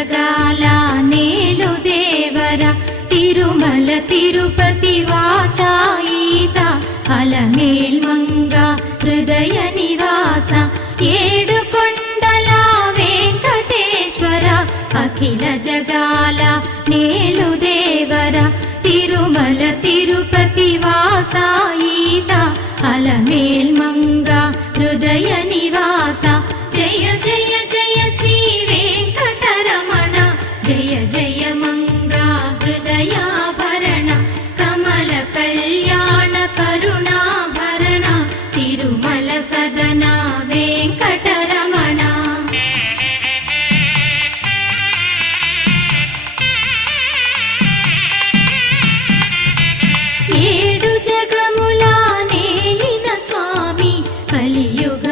జగాల నేలు దేవర తిరుమల తిరుపతి వాస ఈసా అలమేల్ మంగ హృదయ నివాస ఏడు కొండల వెంకటేశ్వర అఖిల జగాల నేలు దేవర తిరుమల తిరుపతి వాస ఈసా అలమేల్ మంగ హృదయ నివాస జయ జయ జయ శ్రీ వెంకటరమణ జయ జయ మంగ హృదయాభరణ కమల కళ్యాణ కరుణాభరణ తిరుమల సదన వెంకటరమణ. ఏడు జగముల నేలిన స్వామి కలియుగ